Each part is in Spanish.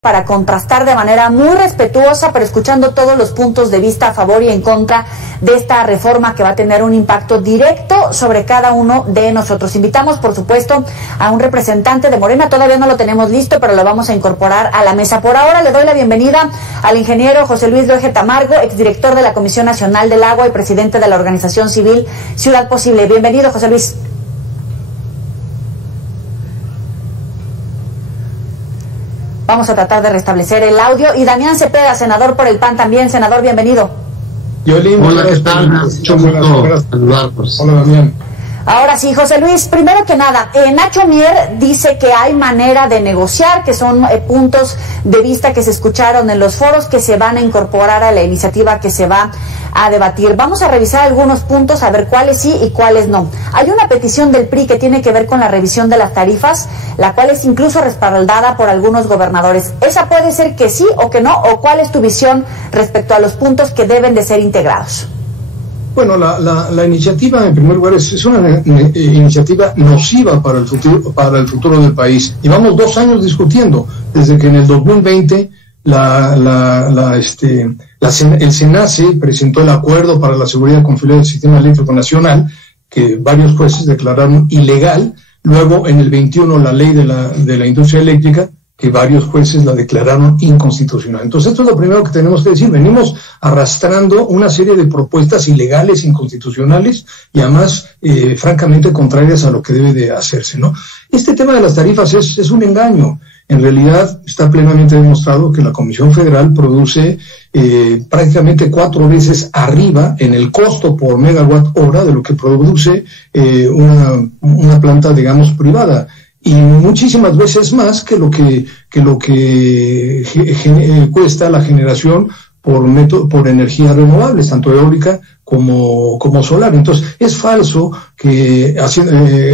para contrastar de manera muy respetuosa, pero escuchando todos los puntos de vista a favor y en contra de esta reforma que va a tener un impacto directo sobre cada uno de nosotros. Invitamos, por supuesto, a un representante de Morena. Todavía no lo tenemos listo, pero lo vamos a incorporar a la mesa. Por ahora le doy la bienvenida al ingeniero José Luis Loje Tamargo, exdirector de la Comisión Nacional del Agua y presidente de la organización civil Ciudad Posible. Bienvenido, José Luis. Vamos a tratar de restablecer el audio. Y Damián Cepeda, senador por el PAN también. Senador, bienvenido. Hola, ¿qué tal? Mucho gusto saludarlos. Hola, Damián. Ahora sí, José Luis, primero que nada, Nacho Mier dice que hay manera de negociar, que son puntos de vista que se escucharon en los foros que se van a incorporar a la iniciativa que se va a debatir. Vamos a revisar algunos puntos, a ver cuáles sí y cuáles no. Hay una petición del PRI que tiene que ver con la revisión de las tarifas, la cual es incluso respaldada por algunos gobernadores. ¿Esa puede ser que sí o que no? ¿O cuál es tu visión respecto a los puntos que deben de ser integrados? Bueno, la iniciativa, en primer lugar, es una iniciativa nociva para el futuro del país. Llevamos 2 años discutiendo, desde que en el 2020 el SENACE presentó el Acuerdo para la Seguridad y Confiabilidad del Sistema Eléctrico Nacional, que varios jueces declararon ilegal. Luego, en el 21, la Ley de la Industria Eléctrica, que varios jueces la declararon inconstitucional. Entonces, esto es lo primero que tenemos que decir. Venimos arrastrando una serie de propuestas ilegales, inconstitucionales y además, francamente, contrarias a lo que debe de hacerse, ¿no? Este tema de las tarifas es un engaño. En realidad, está plenamente demostrado que la Comisión Federal produce prácticamente 4 veces arriba en el costo por megawatt hora de lo que produce una planta, digamos, privada. Y muchísimas veces más que lo que cuesta la generación por energías renovables, tanto eólica como solar. Entonces, es falso que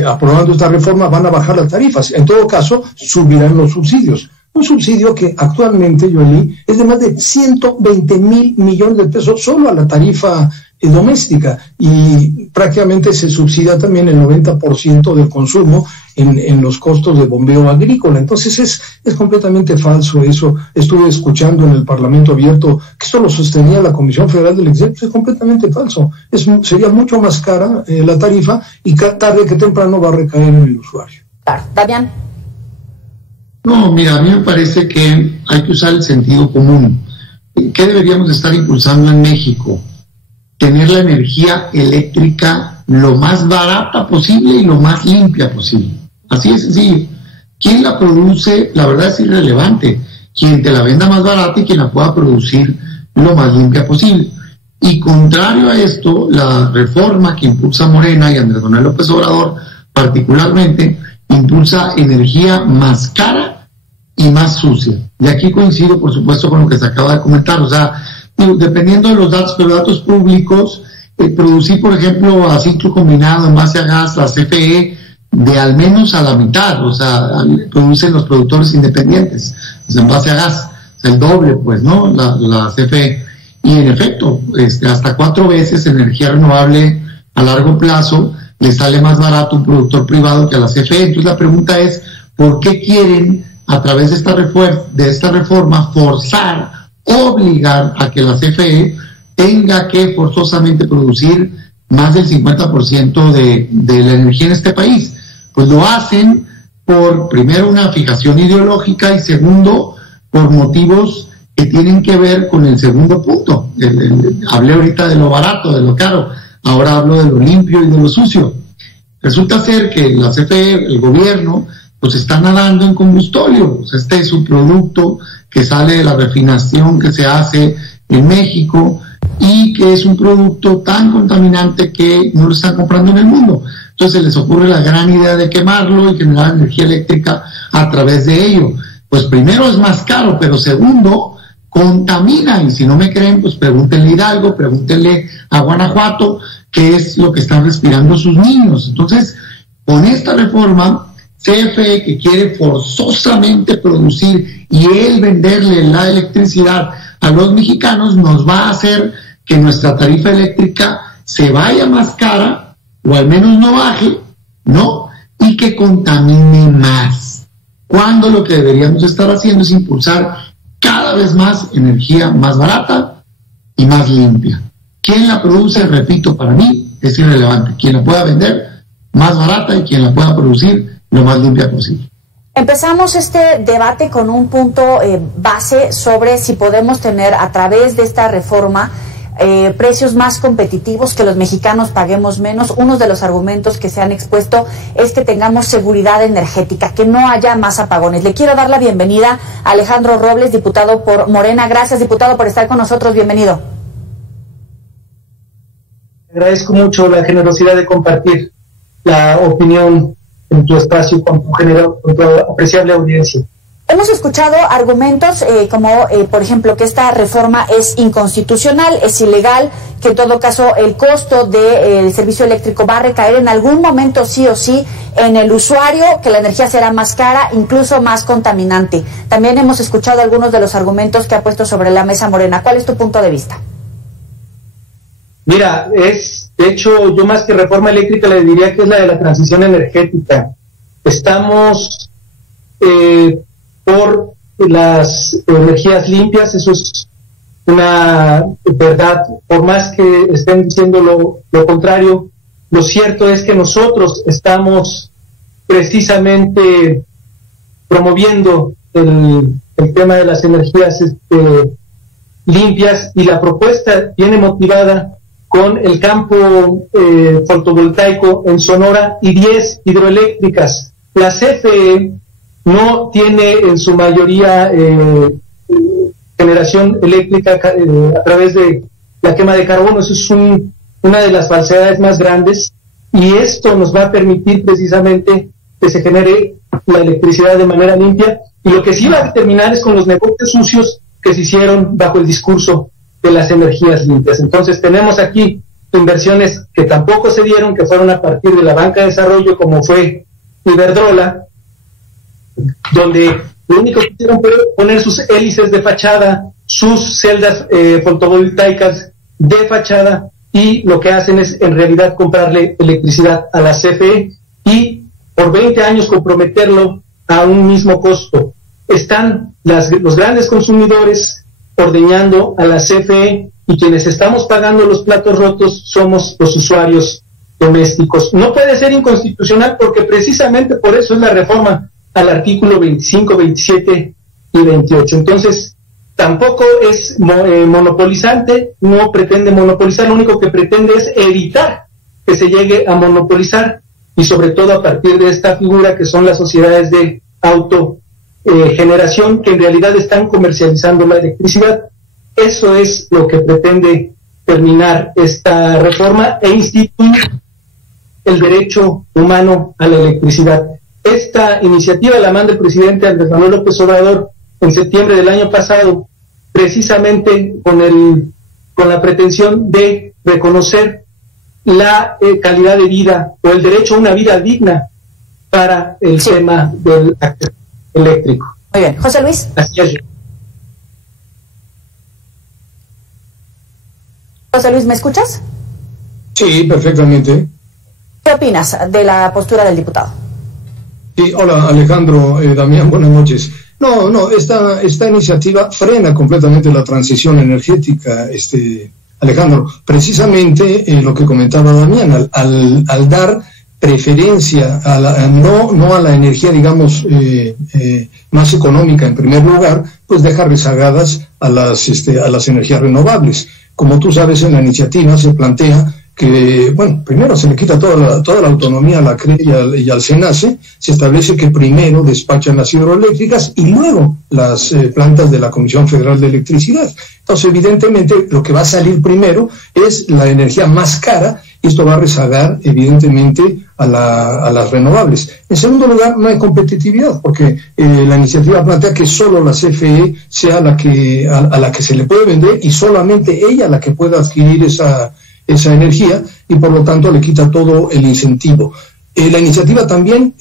aprobando esta reforma van a bajar las tarifas. En todo caso, subirán los subsidios. Un subsidio que actualmente, Joely, es de más de 120,000 millones de pesos solo a la tarifa doméstica, y prácticamente se subsidia también el 90% del consumo en los costos de bombeo agrícola. Entonces es completamente falso eso. Estuve escuchando en el Parlamento Abierto que esto lo sostenía la Comisión Federal del Electricidad. Es completamente falso. Sería mucho más cara la tarifa, y tarde que temprano va a recaer en el usuario. Claro. Damián. No, mira, a mí me parece que hay que usar el sentido común. ¿Qué deberíamos estar impulsando en México? Tener la energía eléctrica lo más barata posible y lo más limpia posible. Así de sencillo. ¿Quién la produce? La verdad es irrelevante. Quien te la venda más barata y quien la pueda producir lo más limpia posible. Y contrario a esto, la reforma que impulsa Morena y Andrés Manuel López Obrador particularmente, impulsa energía más cara y más sucia. Y aquí coincido, por supuesto, con lo que se acaba de comentar. O sea, dependiendo de los datos, pero datos públicos, producir, por ejemplo, a ciclo combinado en base a gas, la CFE, de al menos a la mitad, o sea, producen los productores independientes, pues en base a gas, el doble, pues, ¿no? La CFE. Y en efecto, hasta 4 veces energía renovable a largo plazo le sale más barato a un productor privado que a la CFE. Entonces la pregunta es, ¿por qué quieren, a través de esta reforma, obligar a que la CFE tenga que forzosamente producir más del 50% de la energía en este país? Pues lo hacen por, primero, una fijación ideológica, y segundo, por motivos que tienen que ver con el segundo punto. Hablé ahorita de lo barato, de lo caro, ahora hablo de lo limpio y de lo sucio. Resulta ser que la CFE, el gobierno, pues está nadando en combustorio. O sea, este es un producto que sale de la refinación que se hace en México, y que es un producto tan contaminante que no lo están comprando en el mundo. Entonces les ocurre la gran idea de quemarlo y generar energía eléctrica a través de ello. Pues primero es más caro, pero segundo, contamina. Y si no me creen, pues pregúntenle a Hidalgo, pregúntenle a Guanajuato, qué es lo que están respirando sus niños. Entonces, con esta reforma, CFE, que quiere forzosamente producir y él venderle la electricidad a los mexicanos, nos va a hacer que nuestra tarifa eléctrica se vaya más cara, o al menos no baje, ¿no? Y que contamine más. cuando lo que deberíamos estar haciendo es impulsar cada vez más energía más barata y más limpia. ¿Quién la produce? Repito, para mí es irrelevante. Quien la pueda vender más barata y quien la pueda producir lo más limpia posible. Empezamos este debate con un punto base sobre si podemos tener a través de esta reforma precios más competitivos, que los mexicanos paguemos menos. Uno de los argumentos que se han expuesto es que tengamos seguridad energética, que no haya más apagones. Le quiero dar la bienvenida a Alejandro Robles, diputado por Morena. Gracias, diputado, por estar con nosotros. Bienvenido. Agradezco mucho la generosidad de compartir la opinión en tu espacio con tu apreciable audiencia. Hemos escuchado argumentos como, por ejemplo, que esta reforma es inconstitucional, es ilegal, que en todo caso el costo del servicio eléctrico va a recaer en algún momento sí o sí en el usuario, que la energía será más cara, incluso más contaminante. También hemos escuchado algunos de los argumentos que ha puesto sobre la mesa Morena. ¿Cuál es tu punto de vista? Mira, de hecho, yo más que reforma eléctrica le diría que es la de la transición energética. Estamos por las energías limpias, eso es una verdad, por más que estén diciendo lo contrario. Lo cierto es que nosotros estamos precisamente promoviendo el tema de las energías limpias, y la propuesta viene motivada con el campo fotovoltaico en Sonora y 10 hidroeléctricas. La CFE no tiene en su mayoría generación eléctrica a través de la quema de carbono. Eso es una de las falsedades más grandes, y esto nos va a permitir precisamente que se genere la electricidad de manera limpia, y lo que sí va a determinar es con los negocios sucios que se hicieron bajo el discurso de las energías limpias. Entonces tenemos aquí inversiones que tampoco se dieron, que fueron a partir de la banca de desarrollo, como fue Iberdrola, donde lo único que hicieron fue poner sus hélices de fachada, sus celdas fotovoltaicas de fachada, y lo que hacen es en realidad comprarle electricidad a la CFE y por 20 años comprometerlo a un mismo costo. Están los grandes consumidores ordeñando a la CFE, y quienes estamos pagando los platos rotos somos los usuarios domésticos. No puede ser inconstitucional, porque precisamente por eso es la reforma al artículo 25, 27 y 28. Entonces, tampoco es monopolizante, no pretende monopolizar, lo único que pretende es evitar que se llegue a monopolizar, y sobre todo a partir de esta figura que son las sociedades de autogeneración, que en realidad están comercializando la electricidad. Eso es lo que pretende terminar esta reforma e instituir el derecho humano a la electricidad. Esta iniciativa la manda el presidente Andrés Manuel López Obrador en septiembre del año pasado, precisamente con la pretensión de reconocer la calidad de vida o el derecho a una vida digna para el tema del acceso eléctrico. Muy bien. José Luis. Así es. José Luis, ¿me escuchas? Sí, perfectamente. ¿Qué opinas de la postura del diputado? Sí, hola Alejandro, Damián, buenas noches. No, esta iniciativa frena completamente la transición energética, Alejandro. Precisamente lo que comentaba Damián, al dar preferencia no a la energía, digamos, más económica en primer lugar, pues deja rezagadas a las energías renovables. Como tú sabes, en la iniciativa se plantea que, bueno, primero se le quita toda la autonomía a la CRE y al SENACE, se establece que primero despachan las hidroeléctricas y luego las plantas de la Comisión Federal de Electricidad. Entonces, evidentemente, lo que va a salir primero es la energía más cara, y esto va a rezagar, evidentemente, a las renovables. En segundo lugar, no hay competitividad, porque la iniciativa plantea que solo la CFE sea a la que se le puede vender, y solamente ella la que pueda adquirir esa energía, y por lo tanto le quita todo el incentivo. La iniciativa también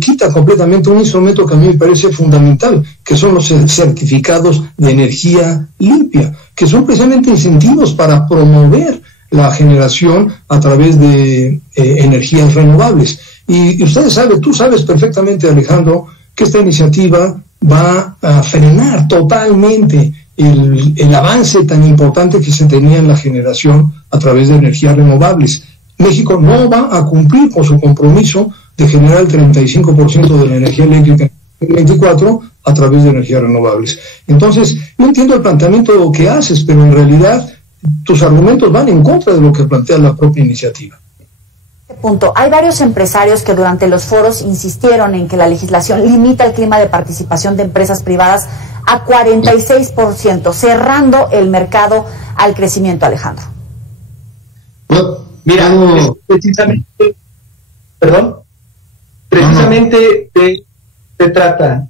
quita completamente un instrumento que a mí me parece fundamental, que son los certificados de energía limpia, que son precisamente incentivos para promover la generación a través de energías renovables. Y ustedes saben, tú sabes perfectamente, Alejandro, que esta iniciativa va a frenar totalmente el avance tan importante que se tenía en la generación a través de energías renovables. México no va a cumplir con su compromiso de generar el 35% de la energía eléctrica en 2024 a través de energías renovables. Entonces, no entiendo el planteamiento que haces, pero en realidad tus argumentos van en contra de lo que plantea la propia iniciativa. Punto. Hay varios empresarios que durante los foros insistieron en que la legislación limita el clima de participación de empresas privadas a 46%, cerrando el mercado al crecimiento, Alejandro. Mira, precisamente, se trata,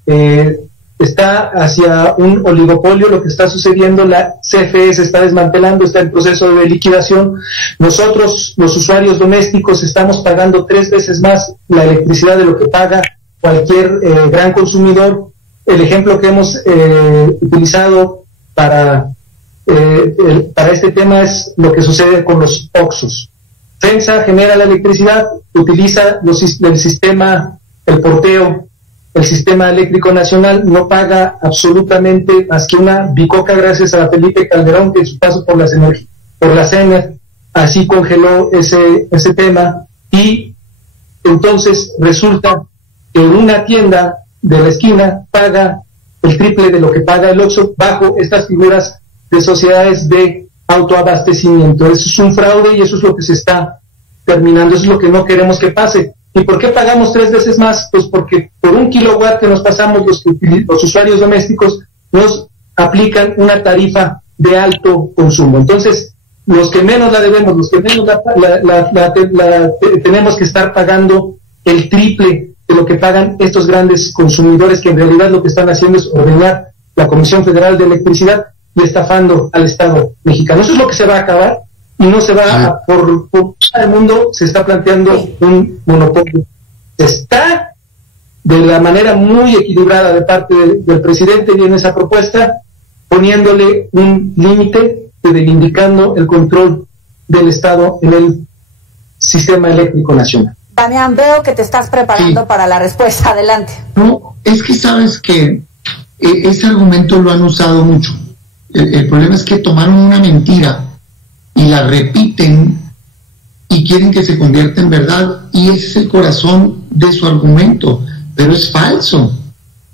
está hacia un oligopolio lo que está sucediendo, la CFE se está desmantelando, está en proceso de liquidación. Nosotros, los usuarios domésticos, estamos pagando 3 veces más la electricidad de lo que paga cualquier gran consumidor. El ejemplo que hemos utilizado para este tema es lo que sucede con los OXXOs. FEMSA genera la electricidad, utiliza el sistema, el porteo. El sistema eléctrico nacional no paga absolutamente más que una bicoca gracias a Felipe Calderón, que en su paso por la CENER así congeló ese tema, y entonces resulta que una tienda de la esquina paga el triple de lo que paga el OXXO bajo estas figuras de sociedades de autoabastecimiento. Eso es un fraude y eso es lo que se está terminando, eso es lo que no queremos que pase. ¿Y por qué pagamos 3 veces más? Pues porque por 1 kilowatt que nos pasamos los usuarios domésticos nos aplican una tarifa de alto consumo. Entonces, los que menos la debemos, los que menos tenemos que estar pagando el triple de lo que pagan estos grandes consumidores, que en realidad lo que están haciendo es ordenar la Comisión Federal de Electricidad y estafando al Estado mexicano. Eso es lo que se va a acabar. Y no se va por todo el mundo se está planteando un monopolio. Está de la manera muy equilibrada de parte del presidente y en esa propuesta poniéndole un límite y reivindicando el control del Estado en el sistema eléctrico nacional. Damián, veo que te estás preparando para la respuesta. Adelante. No, es que sabes que ese argumento lo han usado mucho. El problema es que tomaron una mentira y la repiten y quieren que se convierta en verdad, y ese es el corazón de su argumento, pero es falso.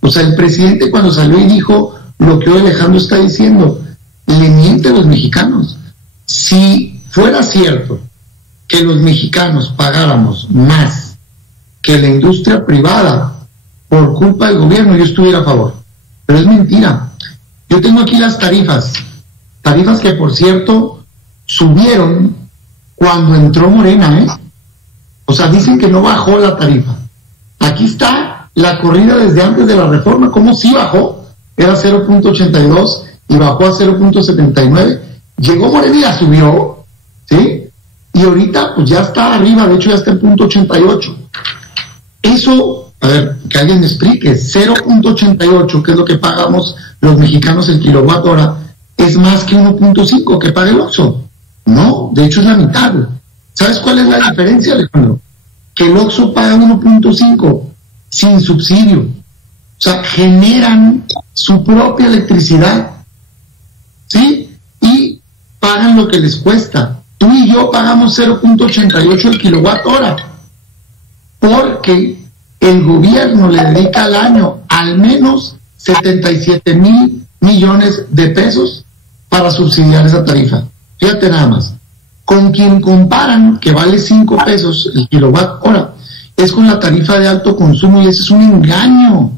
O sea, el presidente cuando salió y dijo lo que hoy Alejandro está diciendo, le miente a los mexicanos. Si fuera cierto que los mexicanos pagáramos más que la industria privada por culpa del gobierno, yo estuviera a favor, pero es mentira. Yo tengo aquí las tarifas que por cierto subieron cuando entró Morena, ¿eh? O sea, dicen que no bajó la tarifa. Aquí está la corrida desde antes de la reforma, cómo sí bajó, era 0.82 y bajó a 0.79, llegó Morena y la subió, ¿sí? Y ahorita pues ya está arriba, de hecho ya está en 0.88. Eso, a ver, que alguien me explique, 0.88, que es lo que pagamos los mexicanos el kilowatt hora, es más que 1.5 que paga el OXXO. No, de hecho es la mitad. ¿Sabes cuál es la diferencia, Alejandro? Que el OXXO paga 1.5 sin subsidio. O sea, generan su propia electricidad, ¿sí? Y pagan lo que les cuesta. Tú y yo pagamos 0.88 el kilowatt hora, porque el gobierno le dedica al año al menos 77,000 millones de pesos para subsidiar esa tarifa. Fíjate nada más, con quien comparan que vale 5 pesos el kilowatt hora, es con la tarifa de alto consumo, y ese es un engaño,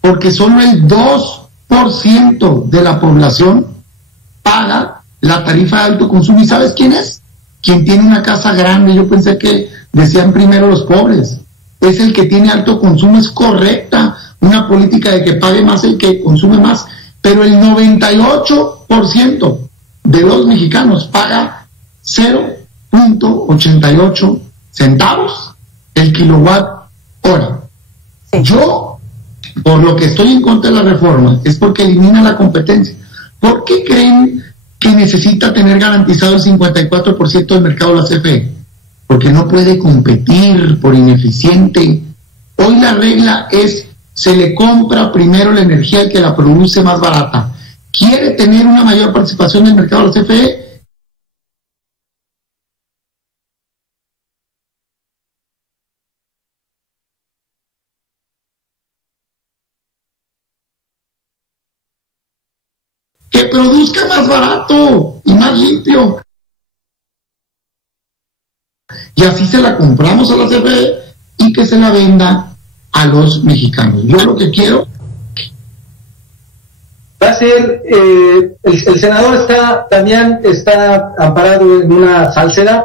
porque solo el 2% de la población paga la tarifa de alto consumo. ¿Y sabes quién es? Quien tiene una casa grande. Yo pensé que decían primero los pobres. Es el que tiene alto consumo. Es correcta una política de que pague más el que consume más, pero el 98% de los mexicanos paga 0.88 centavos el kilowatt hora. Yo, por lo que estoy en contra de la reforma, es porque elimina la competencia. ¿Por qué creen que necesita tener garantizado el 54% del mercado de la CFE? Porque no puede competir por ineficiente. Hoy la regla es se le compra primero la energía al que la produce más barata. ¿Quiere tener una mayor participación en el mercado de la CFE? Que produzca más barato y más limpio. Y así se la compramos a la CFE y que se la venda a los mexicanos. Yo lo que quiero... Va a ser, el senador también está amparado en una falsedad.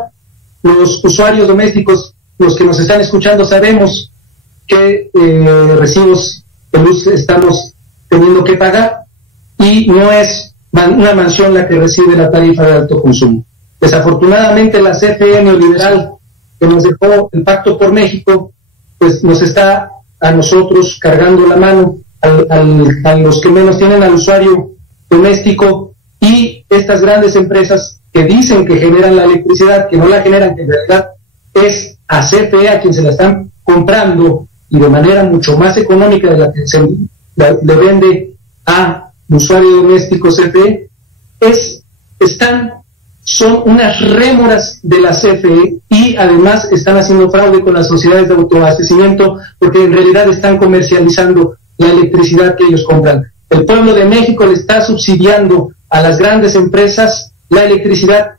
Los usuarios domésticos, los que nos están escuchando, sabemos que recibos de luz estamos teniendo que pagar, y no es una mansión la que recibe la tarifa de alto consumo. Desafortunadamente la CFE neoliberal que nos dejó el Pacto por México, pues nos está a nosotros cargando la mano, a los que menos tienen, al usuario doméstico, y estas grandes empresas que dicen que generan la electricidad, que no la generan, que en realidad es a CFE a quien se la están comprando, y de manera mucho más económica de la que se le vende a usuario doméstico CFE, son unas rémoras de la CFE, y además están haciendo fraude con las sociedades de autoabastecimiento, porque en realidad están comercializando la electricidad que ellos compran. El pueblo de México le está subsidiando a las grandes empresas la electricidad.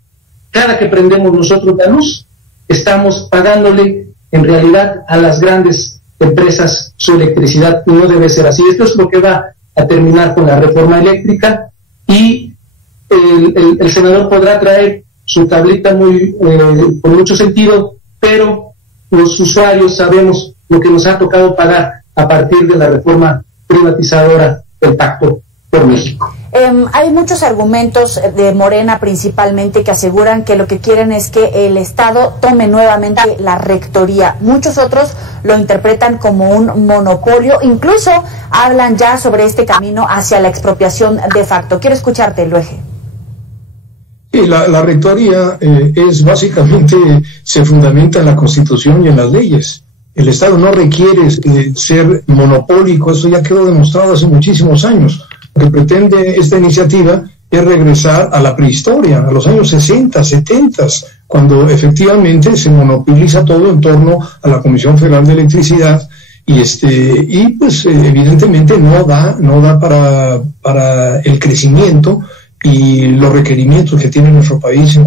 Cada que prendemos nosotros la luz, estamos pagándole en realidad a las grandes empresas su electricidad, y no debe ser así. Esto es lo que va a terminar con la reforma eléctrica, y el senador podrá traer su tablita con mucho sentido, pero los usuarios sabemos lo que nos ha tocado pagar a partir de la reforma privatizadora del Pacto por México. Hay muchos argumentos de Morena principalmente que aseguran que lo que quieren es que el Estado tome nuevamente la rectoría. Muchos otros lo interpretan como un monopolio, incluso hablan ya sobre este camino hacia la expropiación de facto. Quiero escucharte, Luege. Sí, la rectoría es básicamente, se fundamenta en la Constitución y en las leyes. El Estado no requiere ser monopólico, eso ya quedó demostrado hace muchísimos años. Lo que pretende esta iniciativa es regresar a la prehistoria, a los años 60, 70, cuando efectivamente se monopoliza todo en torno a la Comisión Federal de Electricidad, y pues evidentemente no da para el crecimiento y los requerimientos que tiene nuestro país en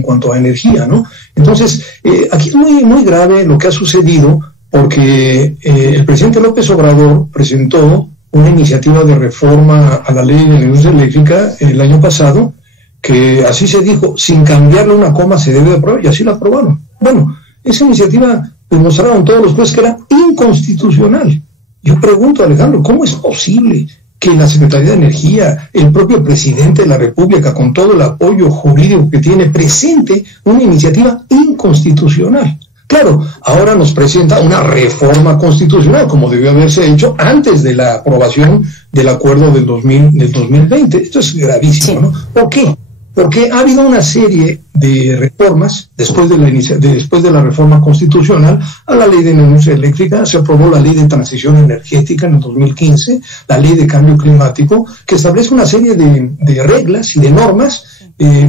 cuanto a energía, ¿no? Entonces, aquí es muy grave lo que ha sucedido, porque el presidente López Obrador presentó una iniciativa de reforma a la ley de la industria eléctrica el año pasado, que así se dijo, sin cambiarle una coma se debe aprobar, y así la aprobaron. Bueno, esa iniciativa demostraron todos los jueces que era inconstitucional. Yo pregunto, Alejandro, ¿cómo es posible que la Secretaría de Energía, el propio presidente de la República, con todo el apoyo jurídico que tiene, presente una iniciativa inconstitucional? Claro, ahora nos presenta una reforma constitucional, como debió haberse hecho antes de la aprobación del acuerdo del 2020. Esto es gravísimo, ¿no? ¿Por qué? Porque ha habido una serie de reformas después de la reforma constitucional a la ley de energía eléctrica. Se aprobó la ley de transición energética en el 2015, la ley de cambio climático, que establece una serie de reglas y de normas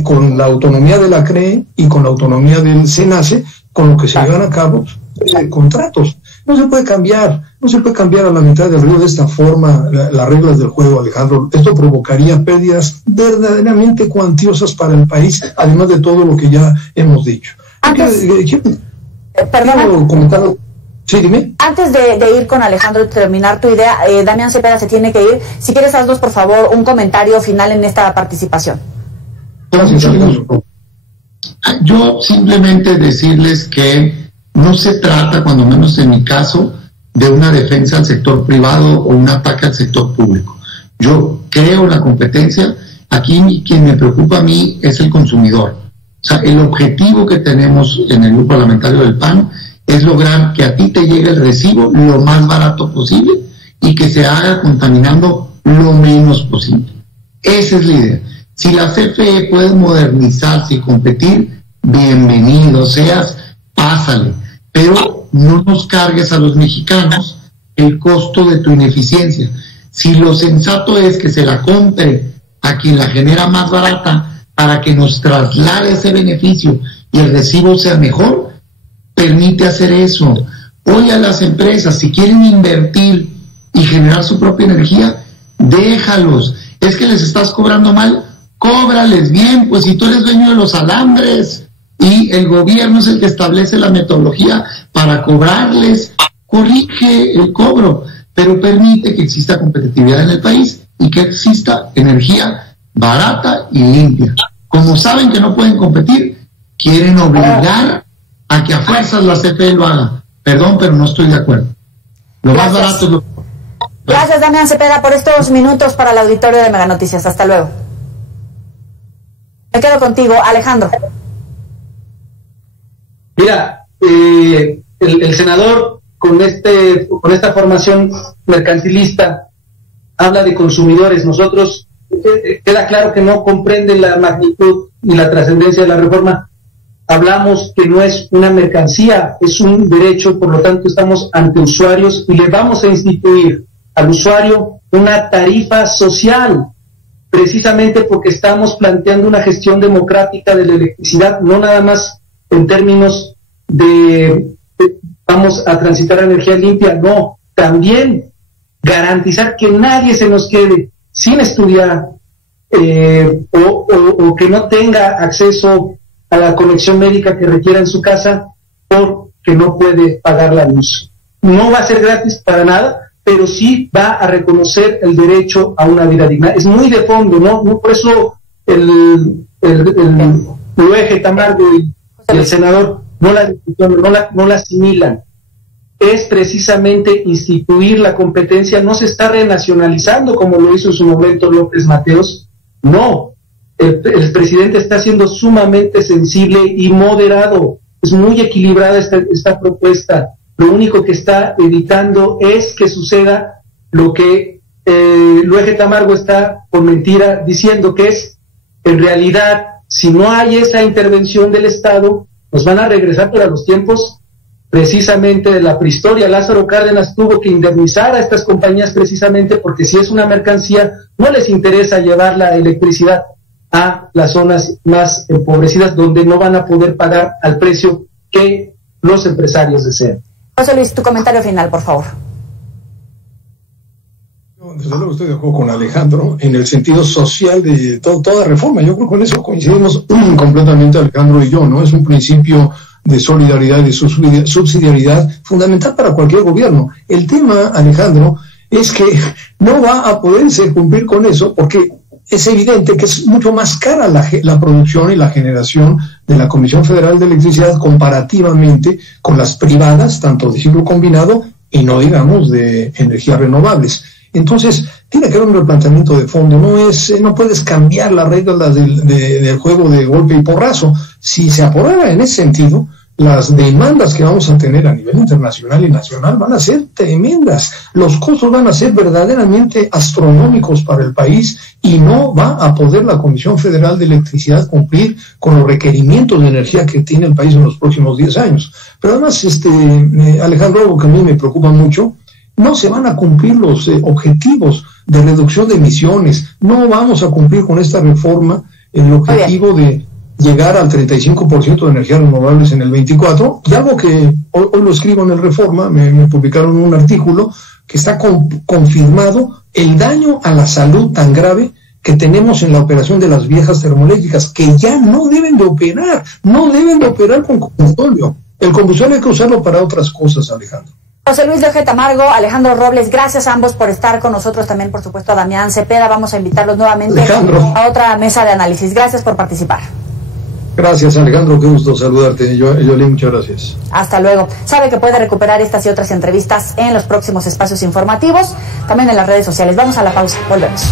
con la autonomía de la CRE y con la autonomía del SENACE, con lo que se llevan a cabo contratos. No se puede cambiar a la mitad del río de esta forma las reglas del juego, Alejandro. Esto provocaría pérdidas verdaderamente cuantiosas para el país, además de todo lo que ya hemos dicho. Perdón. Sí, dime. Antes de ir con Alejandro y terminar tu idea, Damián Cepeda se tiene que ir. Si quieres, haznos por favor un comentario final en esta participación. Gracias, Alejandro. Yo simplemente decirles que no se trata, cuando menos en mi caso, de una defensa al sector privado o un ataque al sector público. Yo creo en la competencia. Aquí quien me preocupa a mí es el consumidor. O sea, el objetivo que tenemos en el grupo parlamentario del PAN es lograr que a ti te llegue el recibo lo más barato posible y que se haga contaminando lo menos posible. Esa es la idea. Si la CFE puede modernizarse y competir, bienvenido seas, pásale, pero no nos cargues a los mexicanos el costo de tu ineficiencia. Si lo sensato es que se la compre a quien la genera más barata para que nos traslade ese beneficio y el recibo sea mejor, permite hacer eso. Hoy a las empresas, si quieren invertir y generar su propia energía, déjalos. Es que les estás cobrando mal, cóbrales bien, pues si tú eres dueño de los alambres y el gobierno es el que establece la metodología para cobrarles, corrige el cobro, pero permite que exista competitividad en el país y que exista energía barata y limpia. Como saben que no pueden competir, quieren obligar a que a fuerzas la CFE lo haga. Perdón, pero no estoy de acuerdo. Lo más barato es lo... Gracias, Damián Cepeda, por estos minutos para el auditorio de Mega Noticias. Hasta luego. Me quedo contigo, Alejandro. Mira, el senador con esta formación mercantilista habla de consumidores. Nosotros queda claro que no comprenden la magnitud y la trascendencia de la reforma. Hablamos que no es una mercancía, es un derecho, por lo tanto estamos ante usuarios y le vamos a instituir al usuario una tarifa social, precisamente porque estamos planteando una gestión democrática de la electricidad, no nada más en términos de vamos a transitar a energía limpia, no, también garantizar que nadie se nos quede sin estudiar o que no tenga acceso a la conexión médica que requiera en su casa porque no puede pagar la luz. No va a ser gratis para nada, pero sí va a reconocer el derecho a una vida digna. Es muy de fondo, ¿no? Por eso el Luege Tamargo y el senador no la asimilan. Es precisamente instituir la competencia, no se está renacionalizando como lo hizo en su momento López Mateos, no. El presidente está siendo sumamente sensible y moderado. Es muy equilibrada esta propuesta. Lo único que está evitando es que suceda lo que Luege Tamargo está con mentira diciendo, que es, en realidad, si no hay esa intervención del Estado, nos van a regresar para los tiempos precisamente de la prehistoria. Lázaro Cárdenas tuvo que indemnizar a estas compañías precisamente porque si es una mercancía, no les interesa llevar la electricidad a las zonas más empobrecidas donde no van a poder pagar al precio que los empresarios desean. José Luis, tu comentario final, por favor. Desde luego estoy de acuerdo con Alejandro en el sentido social de toda reforma. Yo creo que con eso coincidimos completamente Alejandro y yo, ¿no? Es un principio de solidaridad y de subsidiariedad fundamental para cualquier gobierno. El tema, Alejandro, es que no va a poderse cumplir con eso porque es evidente que es mucho más cara la producción y la generación de la Comisión Federal de Electricidad comparativamente con las privadas, tanto de ciclo combinado y no digamos de energías renovables. Entonces, tiene que haber un replanteamiento de fondo, no puedes cambiar las reglas del juego de golpe y porrazo. Si se aprueba en ese sentido, las demandas que vamos a tener a nivel internacional y nacional van a ser tremendas. Los costos van a ser verdaderamente astronómicos para el país y no va a poder la Comisión Federal de Electricidad cumplir con los requerimientos de energía que tiene el país en los próximos 10 años. Pero además, Alejandro, algo que a mí me preocupa mucho, no se van a cumplir los objetivos de reducción de emisiones. No vamos a cumplir con esta reforma el objetivo de llegar al 35% de energías renovables en el 24, y algo que hoy lo escribo en el Reforma, me publicaron un artículo que está confirmado el daño a la salud tan grave que tenemos en la operación de las viejas termoeléctricas, que ya no deben de operar con combustible. El combustible hay que usarlo para otras cosas, Alejandro. José Luis Luege Tamargo, Alejandro Robles, gracias a ambos por estar con nosotros, también por supuesto a Damián Cepeda. Vamos a invitarlos nuevamente a otra mesa de análisis. Gracias por participar. Gracias, Alejandro, qué gusto saludarte. Yoli, muchas gracias. Hasta luego. Sabe que puede recuperar estas y otras entrevistas en los próximos espacios informativos, también en las redes sociales. Vamos a la pausa, volvemos.